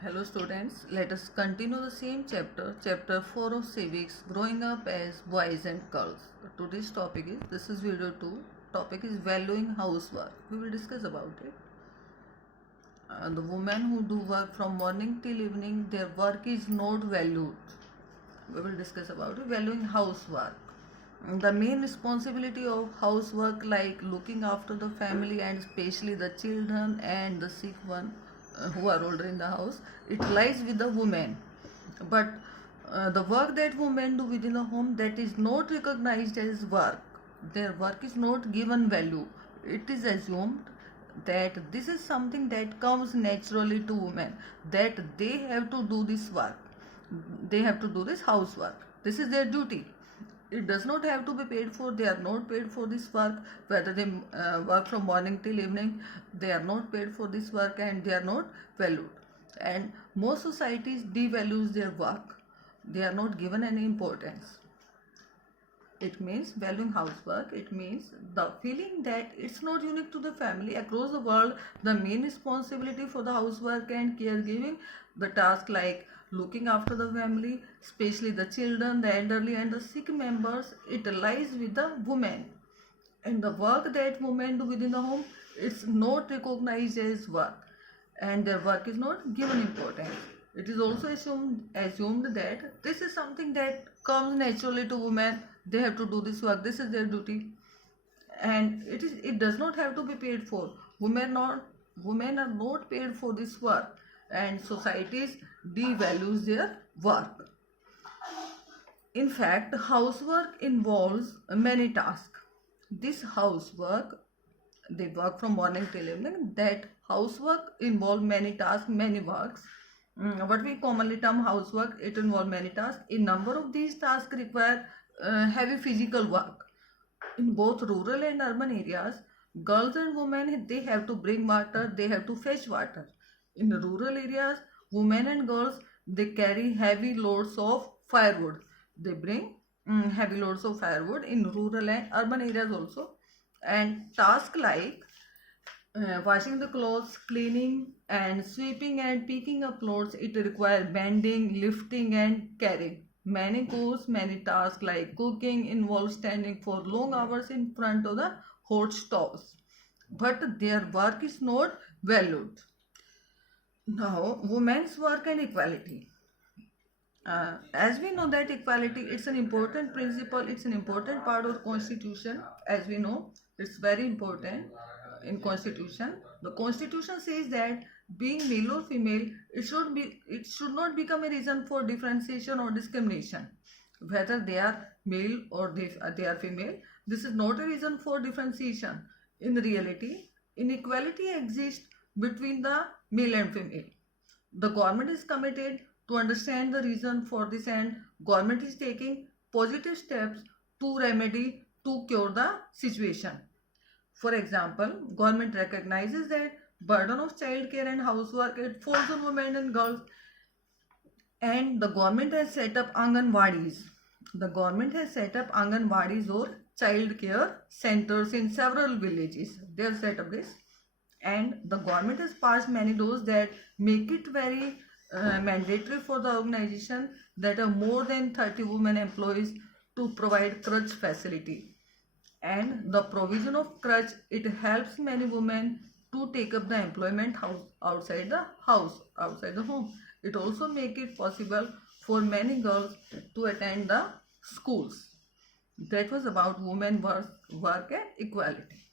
Hello students, let us continue the same chapter 4 of civics, growing up as boys and girls. Today's topic is, this is video 2, topic is valuing housework. We will discuss about it. The women who do work from morning till evening, their work is not valued. We will discuss about it, valuing housework. The main responsibility of housework, like looking after the family and especially the children and the sick one who are older in the house, it lies with the women. But the work that women do within the home, that is not recognized as work. Their work is not given value. It is assumed that this is something that comes naturally to women, that they have to do this work, they have to do this housework, this is their duty. It does not have to be paid for. They are not paid for this work, whether they work from morning till evening, they are not paid for this work and they are not valued. And most societies devalues their work, they are not given any importance. It means valuing housework, it means the feeling that it's not unique to the family. Across the world, the main responsibility for the housework and caregiving, the task like looking after the family, especially the children, the elderly and the sick members, it lies with the women. And the work that women do within the home, it's not recognized as work, and their work is not given importance. It is also assumed that this is something that comes naturally to women. They have to do this work. This is their duty, and it does not have to be paid for. Women are not paid for this work, and societies devalues their work. In fact, housework involves many tasks. This housework, they work from morning till evening. That housework involve many tasks, many works. What we commonly term housework, it involves many tasks. A number of these tasks require heavy physical work. In both rural and urban areas, girls and women, they have to bring water, they have to fetch water. In the rural areas, women and girls, they carry heavy loads of firewood. They bring heavy loads of firewood in rural and urban areas also. And tasks like washing the clothes, cleaning and sweeping and picking up clothes, it requires bending, lifting and carrying. Many chores, many tasks like cooking involve standing for long hours in front of the hot stoves. But their work is not valued. Now, women's work and equality. As we know that equality, it's an important principle, it's an important part of constitution. As we know, it's very important in constitution. The constitution says that being male or female, it should not become a reason for differentiation or discrimination. Whether they are male or they are female, this is not a reason for differentiation. In reality, inequality exists between the male and female. The government is committed to understand the reason for this, and government is taking positive steps to remedy, to cure the situation. For example, government recognizes that burden of child care and housework, it falls on women and girls, and the government has set up Anganwadis. The government has set up Anganwadis or child care centers in several villages. They have set up this, and the government has passed many laws that make it very mandatory for the organization that have more than 30 women employees to provide crutch facility. And the provision of crutch, it helps many women to take up the employment outside the house, outside the home. It also make it possible for many girls to attend the schools. That was about women work and equality.